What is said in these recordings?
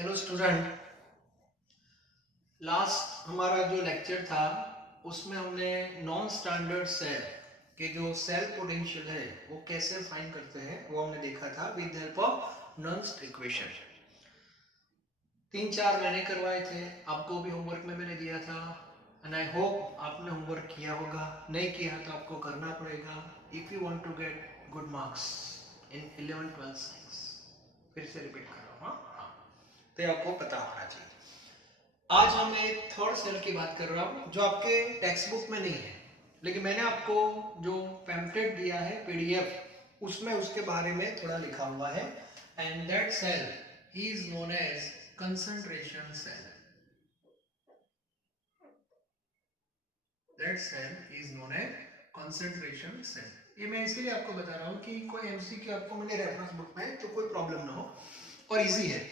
Hello student, last हमारा जो lecture था उसमें हमने नॉन स्टैंडर्ड सेल के जो सेल पोटेंशियल है वो कैसे फाइंड करते हैं वो हमने देखा था with help of Nernst equation. 3-4 मैंने करवाए थे, आपको भी होमवर्क में मैंने दिया था एंड आई होप आपने होमवर्क किया होगा। नहीं किया तो आपको करना पड़ेगा if you want to get good marks in 11th-12th साइंस। फिर से रिपीट कर रहा हूँ, हाँ, तो ये आपको पता होना चाहिए। आज हम एक थर्ड सेल की बात कर रहा हूं जो आपके टेक्स्ट बुक में नहीं है, लेकिन मैंने आपको जो पैम्पलेट दिया है पीडीएफ उसमें उसके बारे में थोड़ा लिखा हुआ है and that cell is known as concentration cell. That cell is known as concentration cell. ये मैं इसीलिए आपको बता रहा हूं कि कोई एमसीक्यू आपको मिले रेफरेंस बुक में तो कोई प्रॉब्लम ना हो और इजी है।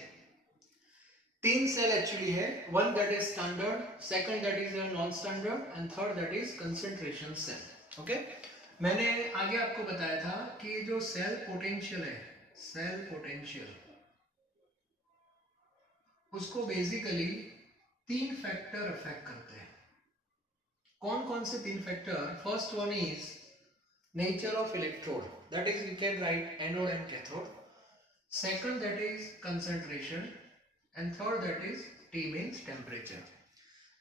3 सेल एक्चुअली है, one that is standard, second that is non standard and third that is concentration cell. Okay, मैंने आगे आपको बताया था कि जो सेल पोटेंशियल है, सेल पोटेंशियल, उसको बेसिकली 3 फैक्टर अफेक्ट करते हैं। कौन कौन से 3 factor? First one is nature of electrode, that is we can write anode and cathode. Second that is concentration and third that is T means temperature.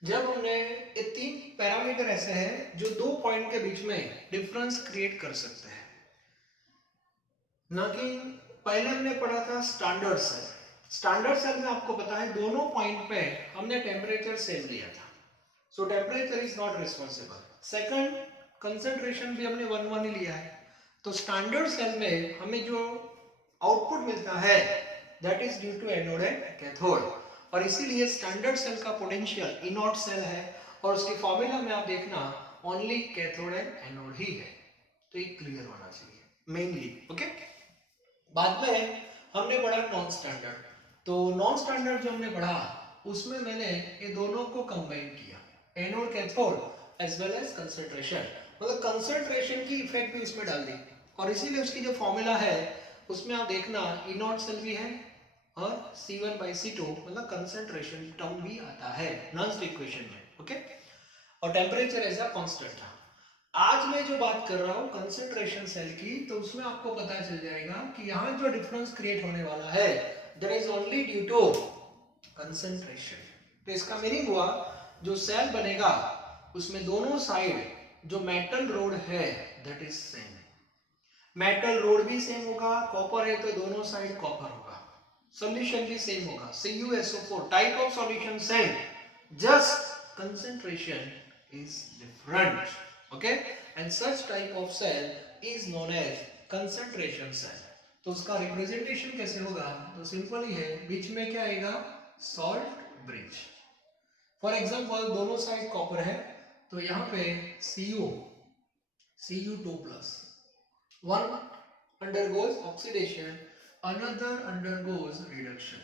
जब हमने ये 3 parameter ऐसे हैं जो 2 पॉइंट के बीच में डिफरेंस क्रिएट कर सकते हैं, ना कि पहले हमने पढ़ा था स्टैंडर्ड सेल। स्टैंडर्ड सेल में आपको पता है दोनों पॉइंट पे हमने टेम्परेचर सेम लिया था, सो temperature is not responsible. Second, concentration भी हमने 1-1 ही लिया है, तो स्टैंडर्ड सेल में हमें जो आउटपुट मिलता है that is due to anode and cathode, और इसीलिए स्टैंडर्ड सेल का पोटेंशियल इनॉट सेल है और उसकी फॉर्मूला में आप देखना ओनली कैथोड एंड एनोड ही है, तो ये क्लियर होना चाहिए मेनली। ओके, बाद में हमने पढ़ा नॉन स्टैंडर्ड, तो नॉन स्टैंडर्ड जो हमने पढ़ा उसमें मैंने ये दोनों को कंबाइन किया, anode cathode as well as concentration, मतलब कंसंट्रेशन की इफेक्ट भी उसमें डाल दी, और इसीलिए उसकी जो फॉर्मूला है उसमें आप देखना इनॉट सेल भी है और C1/C2 मतलब कंसंट्रेशन टर्म भी आता है नॉन्स्ट इक्वेशन में। ओके, और टेम्परेचर एज अ कांस्टेंट था। आज मैं जो बात कर रहा हूं कंसंट्रेशन सेल की, तो उसमें आपको पता चल जाएगा कि यहां जो डिफरेंस क्रिएट होने वाला है that is only due to concentration. तो इसका मीनिंग हुआ जो सेल बनेगा उसमें दोनों साइड जो मेटल रोड है that is same, metal road भी सेम होगा, कॉपर है तो दोनों साइड कॉपर होगा, सॉल्यूशन भी सेम होगा CuSO4 type of solution same, just concentration is different. Okay, and such type of cell is known as concentration cell. तो उसका रिप्रेजेंटेशन कैसे होगा? तो सिंपल ही है, बीच में क्या आएगा? Salt bridge. फॉर एग्जांपल दोनों साइड कॉपर है तो यहाँ पे Cu2+, one undergoes oxidation, another undergoes reduction।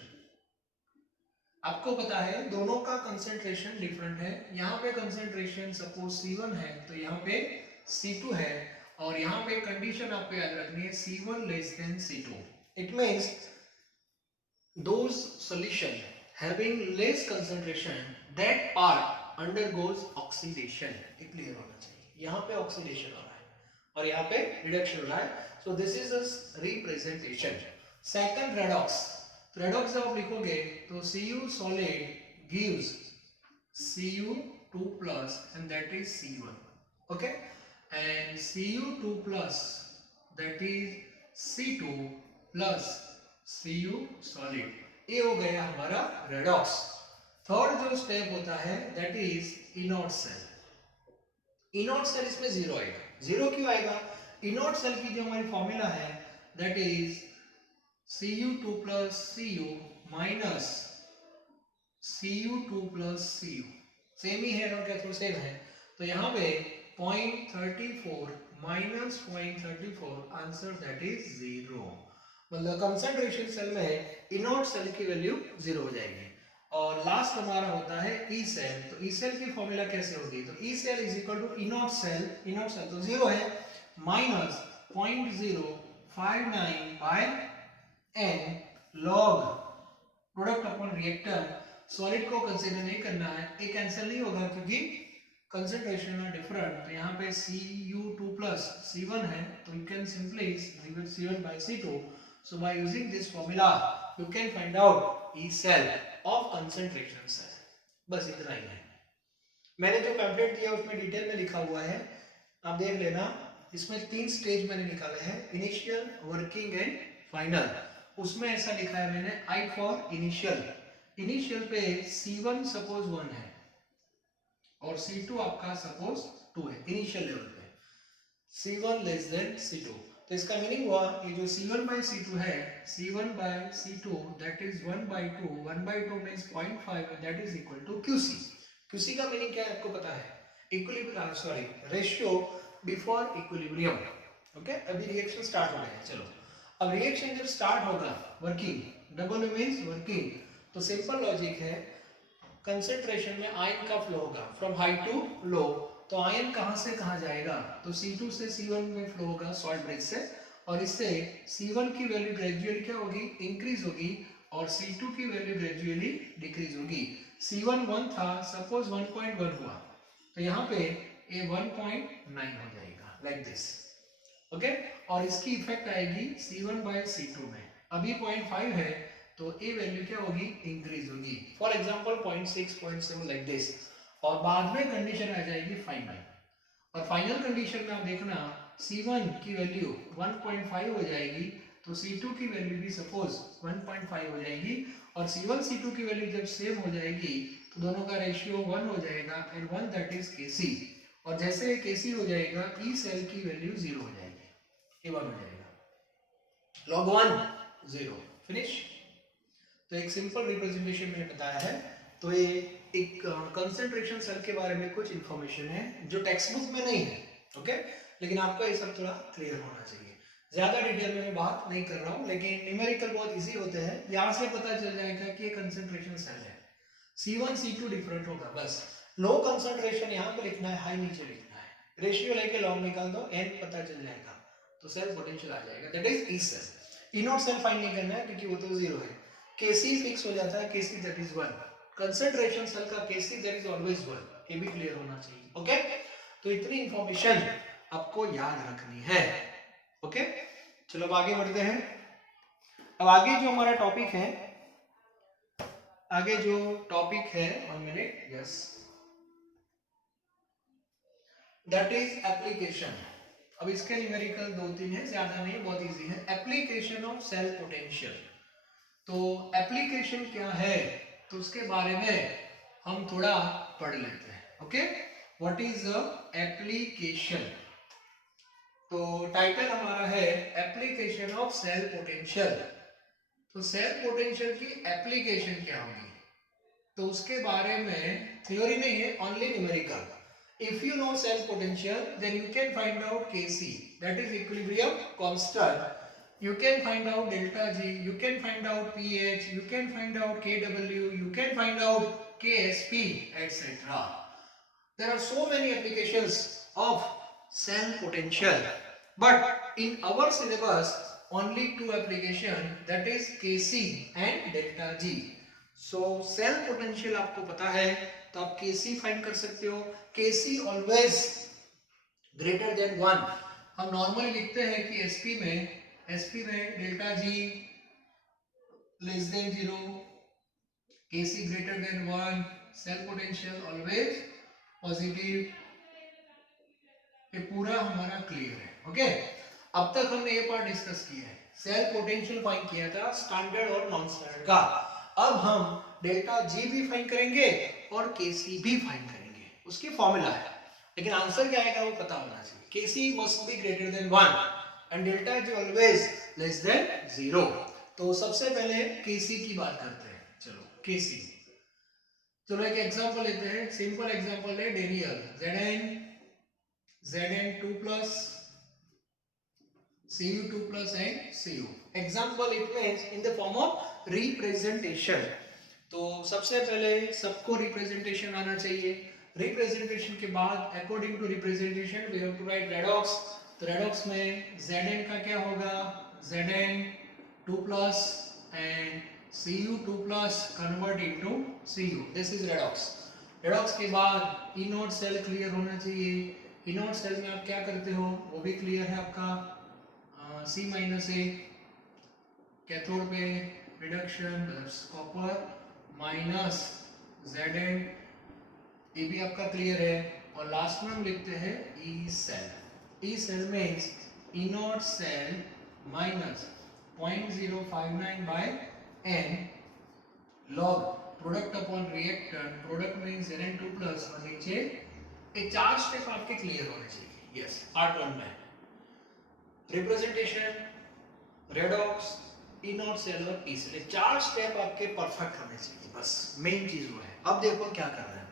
आपको पता है दोनों का कंसंट्रेशन डिफरेंट है, यहाँ पे कंसंट्रेशन सपोज C1 है तो यहाँ पे C2 है, और यहाँ पे कंडीशन आपको याद रखनी है C1 less than C2। It means those solution having less concentration that part undergoes oxidation। ये क्लियर होना चाहिए, यहाँ पे ऑक्सीडेशन हो रहा है और यहाँ पे रिडक्शन हो रहा है, so this is a representation. Second redox, redox जब आप लिखोगे तो Cu solid gives Cu2+ and that is C1, okay, and Cu2+ that is C2 plus Cu solid, ये हो गया हमारा रेडॉक्स। थर्ड जो स्टेप होता है that is E naught cell. E naught cell इसमें जीरो आएगा। जीरो क्यों आएगा? इनॉट सेल की जो हमारी फॉर्मूला है that is Cu2 plus Cu minus Cu2 plus Cu, same ही है ना, क्या थोड़ा सेम है, तो यहाँ पे 0.34 minus 0.34 आंसर दैट इज 0। मतलब कंसंट्रेशन सेल में इनॉट सेल की वैल्यू 0 हो जाएगी। और लास्ट हमारा होता है ई सेल, तो ई सेल की फॉर्मूला कैसे होगी? तो E cell is equal to E naught cell, E naught cell तो 0 है, minus 0.059 by n log product upon reactor, solid को कंसीडर नहीं करना है, ये कैंसिल नहीं होगा क्योंकि कंसंट्रेशन आर डिफरेंट। तो यहाँ पे Cu2 प्लस C1 है, तो you can simply divide C1 by C2. So by using this formula you can find out E cell of concentration cell. बस इतना ही है। मैंने जो पैम्फलेट दिया उसमें डिटेल में लिखा हुआ है, आप देख लेना। इसमें 3 स्टेज मैंने निकाले हैं, इनिशियल, वर्किंग एंड फाइनल। उसमें ऐसा लिखा है मैंने I फॉर इनिशियल। इनिशियल पे C1 सपोज 1 है और C2 आपका सपोज 2 है इनिशियल लेवल पे, C1 लेस देन C2। तो इसका मीनिंग हुआ ये जो C1 by C2 है, C1 by C2 that is 1 by 2, 1 by 2 means 0.5 that is equal to QC। QC का मीनिंग क्या है आपको पता है, equilibrium, sorry ratio before equilibrium. Okay, अभी रिएक्शन स्टार्ट हो गया है। चलो अब रिएक्शन जब स्टार्ट होगा, वर्किंग, W मींस वर्किंग, तो सिंपल लॉजिक है, कंसंट्रेशन में आयन का फ्लो होगा फ्रॉम हाई टू लो। तो आयन कहां से कहां जाएगा, तो C2 से C1 में फ्लो होगा सॉल्ट ब्रिज से, और इससे C1 की वैल्यू ग्रेजुअली क्या होगी, इंक्रीज होगी, और C2 की वैल्यू ग्रेजुअली डिक्रीज होगी। C1 1 था, सपोज 1.1 हुआ, तो यहाँ पे ये 1.9 हो जाएगा लाइक दिस। ओके, और इसकी इफेक्ट आएगी C1 by C2 में। अभी 0.5 है तो ये वैल्यू क्या होगी, इंक्रीज होगी, फॉर एग्जांपल 0.6 0.7 लाइक दिस, और बाद में कंडीशन आ जाएगी फाइनल। और फाइनल कंडीशन में आप देखना C1 की वैल्यू 1.5 हो जाएगी, तो C2 की वैल्यू भी सपोज 1.5 हो जाएगी, और C1 C2 की वैल्यू जब सेम हो जाएगी तो दोनों का रेशियो 1 हो जाएगा, एंड 1 दैट इज Kc, और जैसे Kc हो जाएगा E सेल की वैल्यू 0 हो जाएगी, ये 1 हो जाएगा, log 1 0, फिनिश। तो एक सिंपल रिप्रेजेंटेशन मैंने बताया है। तो ये एक कंसंट्रेशन सेल के बारे में कुछ इंफॉर्मेशन है जो टेक्स्ट बुक में नहीं है, ओके, लेकिन आपका ये सब थोड़ा क्लियर होना चाहिए। ज्यादा डिटेल में मैं बात नहीं कर रहा हूँ, लेकिन न्यूमेरिकल बहुत इजी होते हैं, यहाँ से पता चल जाएगा कि ये कंसंट्रेशन सेल है। C1 C2 डिफरेंट होगा, बस लो कंसंट्रेशन यहाँ पे लिखना है, हाई नीचे लिखना है, रेशियो लेके लॉन्ग निकाल दो, एन पता चल जाएगा, तो सेल पोटेंशियल आ जाएगा, that is E cell. E naught cell find नहीं करना है क्योंकि वो तो 0 है। Kc फिक्स हो जाता है, Kc that is 1, concentration cell का Kc दैट इज ऑलवेज 1, ये भी क्लियर होना चाहिए। ओके, तो इतनी इंफॉर्मेशन आपको याद रखनी है। ओके, चलो अब आगे बढ़ते हैं। अब आगे जो हमारा टॉपिक है, आगे जो टॉपिक है 1 minute, yes, that is application. अब इसके न्यूमेरिकल 2-3 है, ज्यादा नहीं, बहुत इजी है। Application of cell potential. तो एप्लीकेशन क्या है, तो उसके बारे में हम थोड़ा पढ़ लेते हैं। Okay, what is application. तो टाइटल हमारा है एप्लीकेशन ऑफ सेल पोटेंशियल। तो सेल पोटेंशियल की एप्लीकेशन क्या होगी, तो उसके बारे में थ्योरी नहीं है, only numerical. If you know cell potential, then you can find out Kc, that is equilibrium constant. You can find out delta G, you can find out pH, you can find out Kw, you can find out Ksp, etc. There are so many applications of cell potential, but in our syllabus only 2 application, that is Kc and delta G. So cell potential आपको पता है तो आप Kc find कर सकते हो। Kc always greater than 1। हम normally लिखते हैं कि Sp में delta G less than 0, Kc greater than 1, cell potential always positive. ये पूरा हमारा क्लियर है। ओके, अब तक हमने ये पार्ट डिस्कस किया है, सेल पोटेंशियल फाइंड किया था स्टैंडर्ड और नॉन स्टैंडर्ड का। अब हम डेल्टा G भी फाइंड करेंगे और Kc भी फाइंड करेंगे, उसकी फॉर्मूला है, लेकिन आंसर क्या आएगा वो पता होना चाहिए। Kc must be greater than 1 and delta G always less than 0। तो सबसे पहले Kc की बात करते हैं। चलो Kc, चलो एक एग्जांपल लेते हैं, सिंपल एग्जांपल है Daryl Zn2 plus Cu2 plus and Cu. Example it means in the form of representation. तो सबसे पहले सबको रिप्रेजेंटेशन आना चाहिए। रिप्रेजेंटेशन के बाद according to representation we have to write redox. तो रेडॉक्स में Zn का क्या होगा, Zn2 plus and Cu2 plus convert into Cu. This is redox. redox के बाद E नोट सेल क्लियर होना चाहिए. E नोट सेल में आप क्या करते हो वो भी क्लियर है आपका. C माइनस ए कैथोड पे reduction plus copper minus Zn, ये भी आपका क्लियर है. और लास्ट में हम लिखते हैं E cell. E cell means E naught cell minus 0.059 by n log product upon reactant. Product means Zn2 plus और नीचे ये चार स्टेप आपके क्लियर होने चाहिए. यस, पार्ट 1 में representation, redox, E naught cell और ई सेल, चार स्टेप आपके परफेक्ट होने चाहिए. बस मेन चीज वो है. अब देखो क्या करना है.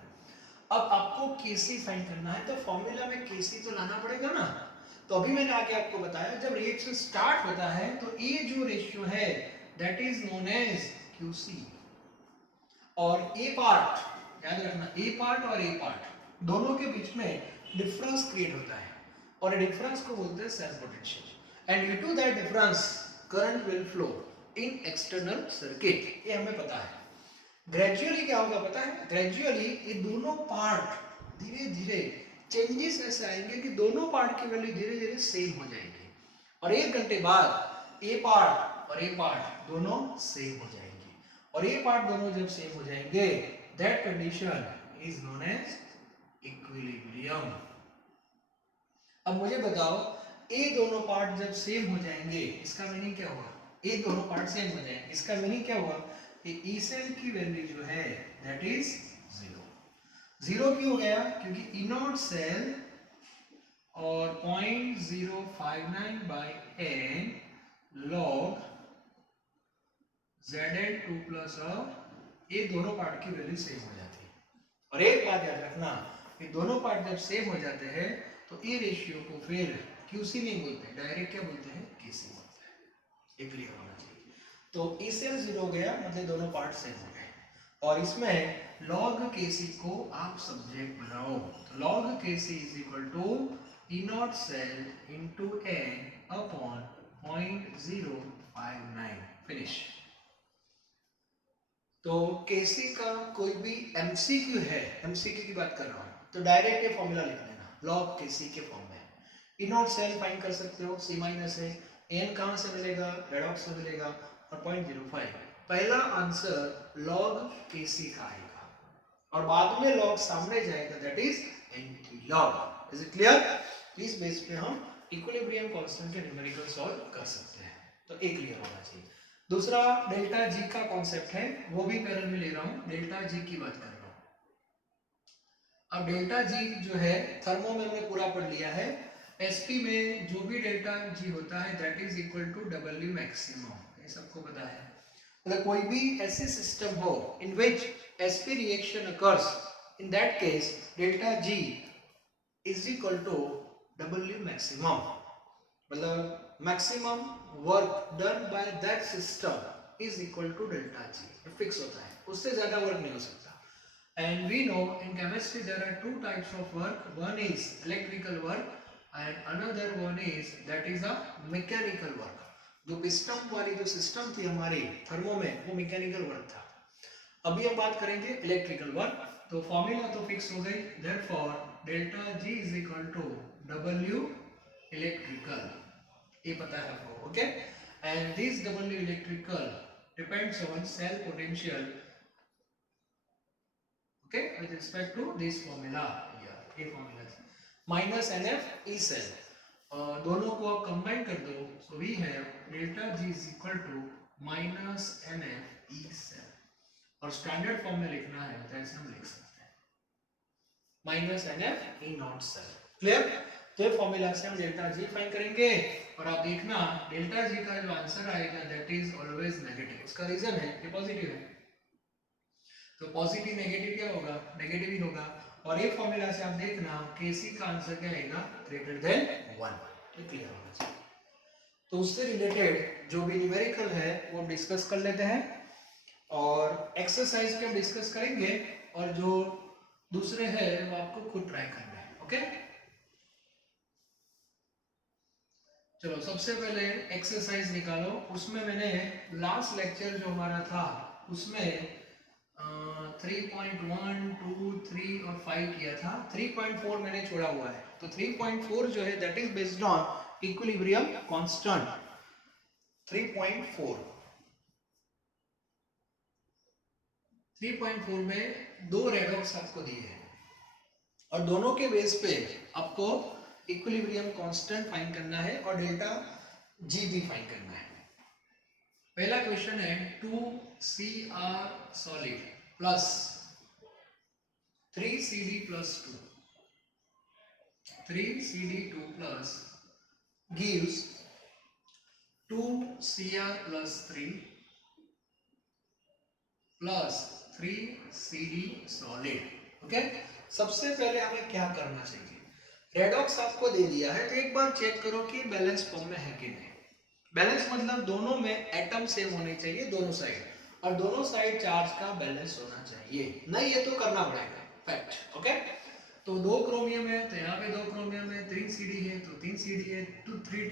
अब आपको केसी फाइंड करना है तो फॉर्मूला में केसी तो लाना पड़ेगा ना. तो अभी मैंने आगे आपको बताया जब रिएक्शन स्टार्ट होता है तो ये जो रेशियो है that is known as QC. और ए पार्ट याद रखना, ए पार्ट और ए पार्ट दोनों के बीच में डिफरेंस क्रिएट होता है और डिफरेंस को बोलते हैं cell potential. And due to that difference current will flow in external circuit. ये हमें पता है. ग्रेजुअली क्या होगा पता है. ग्रेजुअली ये दोनों पार्ट धीरे धीरे चेंजेस ऐसे आएंगे कि दोनों पार्ट की वैल्यू धीरे धीरे सेम हो जाएगी और 1 घंटे बाद ए पार्ट और ए पार्ट दोनों सेम हो जाएंगे. और ये पार्ट दोनों जब सेम हो जाएंगे that condition is known as equilibrium. अब मुझे बताओ ये दोनों पार्ट जब सेम हो जाएंगे इसका मीनिंग क्या हुआ. ये दोनों पार्ट सेम हो जाएंगे इसका मीनिंग क्या हुआ कि ई सेल की वैल्यू जो है दैट इज 0. 0 क्यों हो गया क्योंकि ई नॉट सेल और 0.059 by n log Zn2 plus और ये दोनों पार्ट की वैल्यू सेम हो जाती है. और एक बात याद रखना कि दोनों पार्ट जब सेम हो जाते हैं तो ये रेशियो को फिर QC नहीं बोलते, डायरेक्ट क्या बोलते हैं KC बोलते हैं. ये क्लियर होना चाहिए. तो ई सेल 0 हो गया मतलब दोनों पार्ट सेम हो गए. और इसमें log KC को आप सब्जेक्ट बनाओ. तो log KC is equal to E naught cell into n upon 0.059. Finish. तो केसी का कोई भी एमसीक्यू है, एमसीक्यू की बात कर रहा हूं तो डायरेक्ट ये फॉर्मूला लिख देना log केसी के फॉर्म में. ई नॉट सेल फाइंड कर सकते हो C माइनस है. n कहां से मिलेगा, रेडॉक्स से मिलेगा और 0.05. पहला आंसर log केसी का आएगा और बाद में log सामने जाएगा that is anti log. Is it clear. इस बेस पे हम इक्विलिब्रियम कांस्टेंट के न्यूमेरिकल सॉल्व कर सकते हैं. तो एक क्लियर होना चाहिए. दूसरा डेल्टा जी का कॉन्सेप्ट है वो भी पैरल में ले रहा हूं. डेल्टा जी की बात कर रहा हूं. अब डेल्टा जी जो है थर्मो में हमने पूरा पढ़ लिया है. एसपी में जो भी डेल्टा जी होता है that is equal to W maximum. ये सबको पता है. मतलब कोई भी ऐसे सिस्टम हो in which SP reaction occurs in that case delta G is equal to W maximum. मतलब maximum work done by that system is equal to delta G. Fix होता है, उससे ज्यादा वर्क नहीं हो सकता. And we know in chemistry there are two types of work. One is electrical work and another one is that is a mechanical work. जो piston वाली जो सिस्टम थी हमारी थर्मो में वो मैकेनिकल वर्क था. अभी हम बात करेंगे इलेक्ट्रिकल वर्क. तो फॉर्मूला तो फिक्स हो गई. Therefore delta G is equal to W electrical. ये पता है आपको. Okay. And this W electrical depends on cell potential okay with respect to this formula. ये formula minus NF E cell. दोनों को आप कंबाइन कर दो so we have delta G is equal to minus NF E cell. और standard form में लिखना है तो ऐसे हम लिख सकते हैं minus NF E naught cell. Clear. तो ये फॉर्मूला से हम डेल्टा जी फाइंड करेंगे और आप देखना डेल्टा जी का जो आंसर आएगा दैट इज ऑलवेज नेगेटिव. उसका रीजन है ये पॉजिटिव है. तो पॉजिटिव नेगेटिव क्या होगा, नेगेटिव ही होगा. और ये फॉर्मूला से आप देखना केसी का आंसर क्या आएगा ग्रेटर देन 1. ये क्लियर होना चाहिए. तो उससे रिलेटेड जो भी न्यूमेरिकल है वो डिस्कस कर लेते हैं और एक्सरसाइज के हम डिस्कस करेंगे और जो दूसरे हैं वो आपको खुद ट्राई करना है. ओके. चलो सबसे पहले एक्सरसाइज निकालो। उसमें मैंने लास्ट लेक्चर जो हमारा था उसमें 3.1, 2, 3 और 5 किया था। 3.4 मैंने छोड़ा हुआ है, तो 3.4 जो है that is based on equilibrium constant. 3.4 में दो रेडॉक्स आपको दिए हैं और दोनों के बेस पे आपको इक्विलिब्रियम कांस्टेंट फाइंड करना है और डेल्टा जी भी फाइंड करना है। पहला क्वेश्चन है 2Cr solid plus 3Cd plus 2, 3Cd2 plus gives 2Cr plus 3 plus 3Cd solid. Okay, सबसे पहले हमें क्या करना चाहिए, रेडॉक्स आपको दे दिया है तो एक बार चेक करो कि बैलेंस फॉर्म में है कि नहीं। बैलेंस मतलब दोनों में एटम सेम होने चाहिए दोनों साइड, और दोनों साइड चार्ज का बैलेंस होना चाहिए। नहीं ये तो करना पड़ेगा फैक्ट। ओके, तो 2 क्रोमियम है तो यहाँ पे 2 क्रोमियम है, 3Cd है तो 3Cd है, 2 3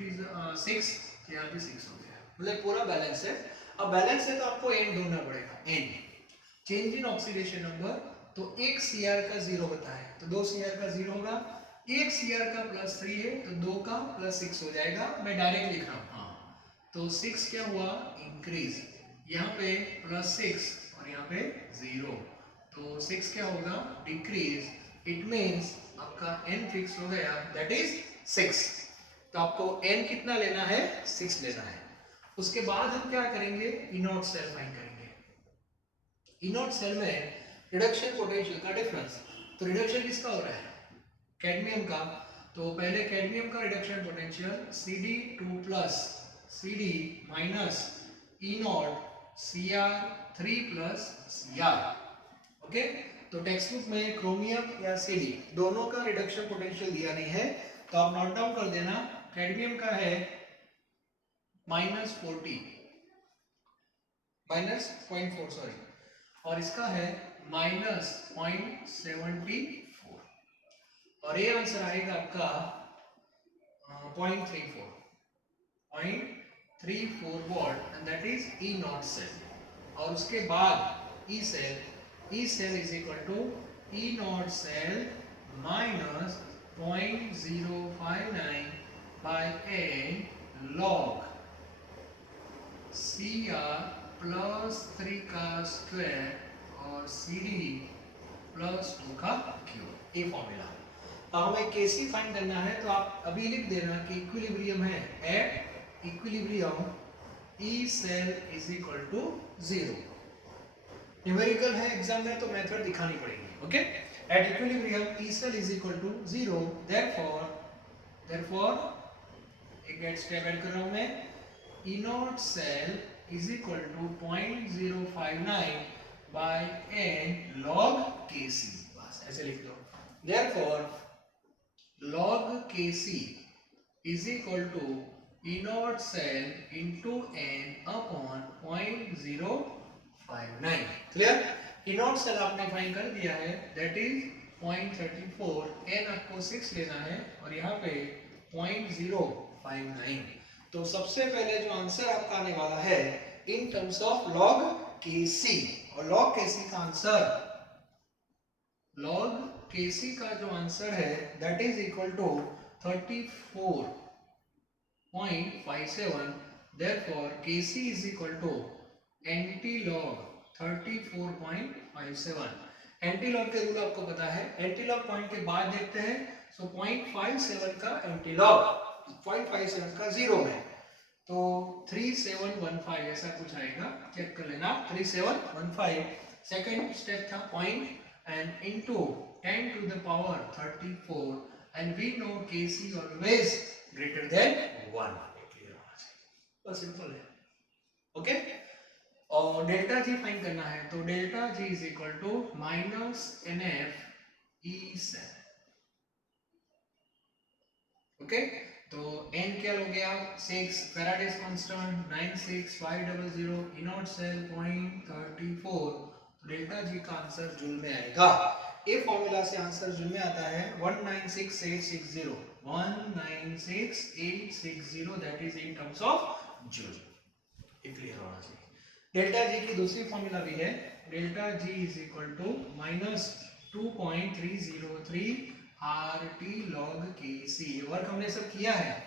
6 तो यहाँ पे 6 हो गया, मतलब पूरा बैलेंस है। अब बैलेंस है तो आपको एन ढूंढना पड़ेगा, N change in oxidation number. तो एक Cr का 0 होता है तो 2 Cr का 0 होगा, एक Cr का प्लस 3 है तो 2 का प्लस 6 हो जाएगा। मैं डायरेक्ट लिख रहा हूँ, हाँ तो 6 क्या हुआ इंक्रीज, यहाँ पे प्लस 6 और यहाँ पे 0, तो 6 क्या होगा डिक्रीज। इट मीन्स आपका n फिक्स हो गया दैट इज 6। तो आपको n कितना लेना है, 6 लेना है। उसके बाद हम क्या करेंगे, इनोट सेल फाइंड करेंगे। इनोट सेल में रिडक्शन पोटेंशियल का डिफरेंस, तो रिडक्शन किसका हो रहा है, कैडमियम का। तो पहले कैडमियम का reduction potential Cd2 plus Cd minus E not Cr3 plus Cr। Okay, तो टेक्स्ट बुक में क्रोमियम या Cd दोनों का रिडक्शन पोटेंशियल दिया नहीं है, तो आप नोट डाउन कर देना। कैडमियम का है -40 -0.4 सॉरी, और इसका है -0.74, और ये आंसर आएगा आपका 0.34 watt and that is E naught cell. और उसके बाद E cell is equal to E naught cell minus 0.059 by n log Cr plus 3 का स्क्वायर और Cd प्लस 2 का क्यूब, ये फॉर्मूला। अब हमें Kc फाइंड करना है तो आप अभी लिख देना कि इक्विलिब्रियम है at equilibrium E cell is equal to 0। Numerical है एग्जाम में तो मेथड दिखानी पड़ेगी। Okay, at equilibrium E cell is equal to 0, therefore एक गेट स्टेप ऐड कर रहा हूं मैं, E naught cell is equal to 0.059 by n log Kc, बस ऐसे लिख दो। Therefore log Kc is equal to E naught cell into n upon 0.059। Clear, E naught cell आपने फाइंड कर दिया है दैट इज 0.34, n आपको 6 लेना है और यहाँ पे 0.059। तो सबसे पहले जो आंसर आपका आने वाला है in terms of log Kc, और log Kc का आंसर, log Kc का जो आंसर है that is equal to 34.57। Therefore Kc is equal to anti log 34.57। Anti log के रूल आपको पता है, एंटी लॉग पॉइंट के बाद देखते हैं। सो 0.57 का एंटी लॉग 0.57 का 0 है तो 3715 ऐसा कुछ आएगा, चेक कर लेना 3715। सेकंड स्टेप था point and into 10 to the power 34 and we know Kc always greater than 1। बस सिंपल है। ओके, और डेल्टा जी फाइंड करना है तो delta G is equal to minus NF E cell. Okay, तो n क्या हो गया 6, Faraday's constant 96500, E naught cell 0.34, delta G का आंसर जूल में आएगा। ये फॉर्मूला से आंसर जूल में आता है 196860, 196860, that is in terms of joule. ये क्लियर होना चाहिए। डेल्टा जी की दूसरी फॉर्मूला भी है, delta G is equal to -2.303 RT log Kc। Work हमने सब किया है,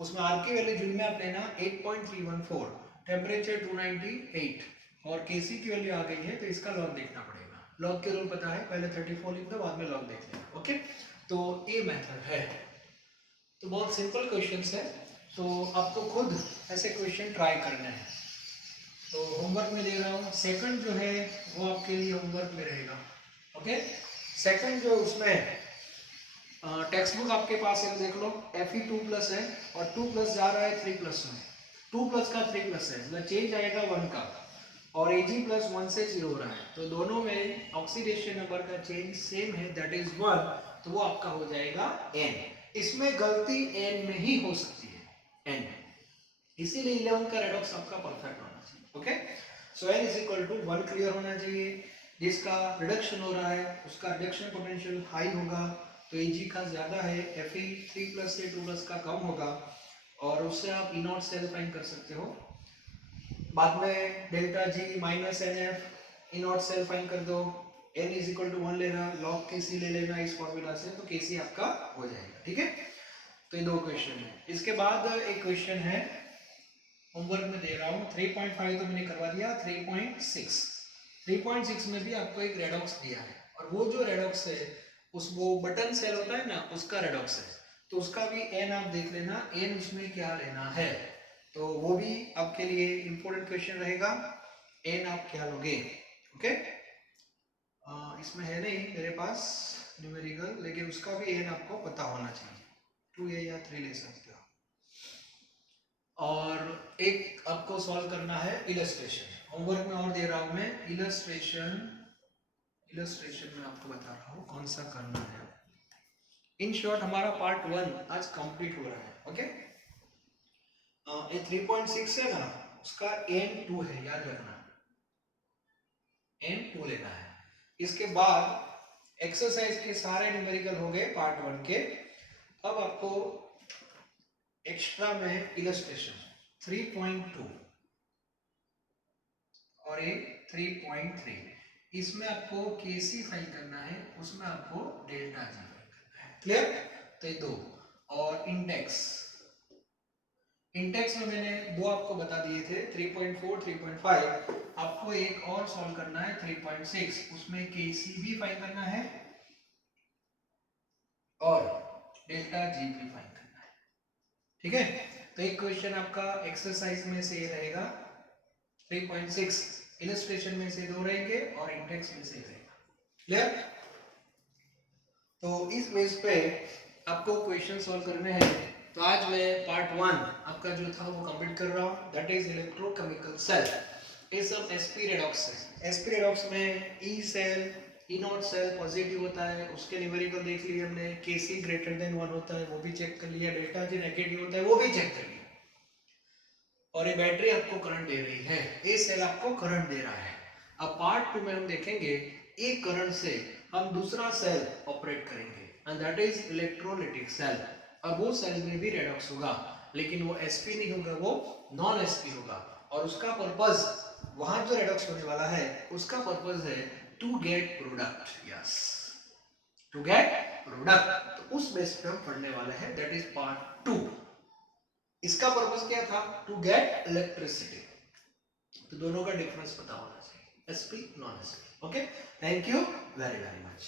उसमें आर की वैल्यू जूल में आप लेना 8.314, टेम्परेचर 298 और केसी की वैल्यू आ गई है, तो इसका लॉग देखना पड़ेगा। लॉग के रूल पता है, पहले 34 लिख दो, बाद में लॉग देख लेना। ओके, तो ये मेथड है। तो बहुत सिंपल क्वेश्चंस है, तो आपको खुद ऐसे क्वेश्चन ट्राई करना है। तो होमवर्क में दे रहा हूँ, सेकंड जो है वो आपके लिए होमवर्क में रहेगा। ओके, सेकंड जो उसमें टेक्स्ट बुक आपके पास है, देख लो, Fe 2+ है और 2+ जा रहा है 3+ में, 2+ का 3+ है, मतलब चेंज आएगा 1 का, और Ag + 1 से 0 हो रहा है, तो दोनों में ऑक्सीडेशन नंबर का चेंज सेम है, दैट इज 1, तो वो आपका हो जाएगा n। इसमें गलती n में ही हो सकती है, n, इसीलिए 11 का रेडॉक्स आपका परफेक्ट होना चाहिए। ओके, सो n = 1 क्लियर होना चाहिए, जिसका रिडक्शन हो रहा है उसका रिडक्शन पोटेंशियल हाई होगा, तो Ag का ज्यादा है, Fe 3+ से 2+ का कम होगा, और उससे आप E0 सेल फाइंड कर सकते हो। बाद में delta G minus NF, E0 cell find कर दो, n = 1 लेना, log Kc ले लेना इस फॉर्मूला से, तो Kc आपका हो जाएगा। ठीक है, तो ये 2 क्वेश्चन है। इसके बाद एक क्वेश्चन है, होमवर्क में दे रहा हूँ, 3.5 तो मैंने करवा दिया, 3.6 में भी आपको एक रेडॉक्स दिया है, और वो जो रेडॉक्स है उस वो बटन सेल होता है ना, उसका रेडॉक्स है, तो उसका भी n आप देख लेना, n उसमें क्या लेना है, तो वो भी आपके लिए इंपॉर्टेंट क्वेश्चन रहेगा। n आप क्या लोगे? ओके, इसमें है नहीं मेरे पास न्यूमेरिकल, लेकिन उसका भी n आपको पता होना चाहिए, 2a या 3 ले सकते हो। और एक आपको सॉल्व करना है इलस्ट्रेशन, होमवर्क में और दे रहा हूं मैं, इलस्ट्रेशन में आपको बता रहा हूं कौन सा करना है। इन शॉर्ट हमारा पार्ट 1 आज कंप्लीट हो रहा है। ओके, ये 3.6 है ना, उसका n2 है, याद रखना, n2 लेना है। इसके बाद एक्सरसाइज के सारे न्यूमेरिकल हो गए पार्ट 1 के, अब आपको एक्स्ट्रा में इलस्ट्रेशन 3.2 और एक 3.3, इसमें आपको Kc फाइंड करना है, उसमें आपको डेल्टा जी फाइंड करना है। क्लियर? तो ये 2, और इंडेक्स में मैंने 2 आपको बता दिए थे, 3.4 3.5, आपको एक और सॉल्व करना है 3.6, उसमें Kc भी फाइंड करना है और डेल्टा जी भी फाइंड करना है। ठीक है, तो एक क्वेश्चन आपका एक्सरसाइज में से रहेगा 3.6, इलस्ट्रेशन में से 2 रहेंगे और इंडेक्स में से रहेगा। क्लियर? तो इस बेस पे आपको क्वेश्चन सॉल्व करने हैं। तो आज मैं पार्ट 1 आपका जो था वो कंप्लीट कर रहा हूँ, दैट इज इलेक्ट्रोकेमिकल सेल। ये सब sp रेडॉक्स है। sp रेडॉक्स में E cell, E0 cell positive होता है, उसके न्यूमेरिकल देख लिए हमने, Kc > 1 होता है, वो भी चेक कर लिया, डेल्टा जी नेगेटिव होता है, वो भी चेक कर लिया, और ये बैटरी आपको करंट दे रही है, ये सेल आपको करंट दे रहा है। अब पार्ट 2 में हम देखेंगे एक करंट से हम दूसरा सेल ऑपरेट करेंगे, and that is electrolytic cell. अब वो सेल में भी रेडॉक्स होगा, लेकिन वो sp नहीं होगा, वो नॉन sp होगा, और उसका पर्पस, वहां जो रेडॉक्स होने वाला है उसका पर्पस है to get product. Yes, to get product, तो उस बेस पे हम पढ़ने वाले हैं, दैट इज पार्ट 2। इसका पर्पस क्या था? To get electricity. तो दोनों का डिफरेंस पता होना चाहिए, sp non sp। Okay, thank you very very much.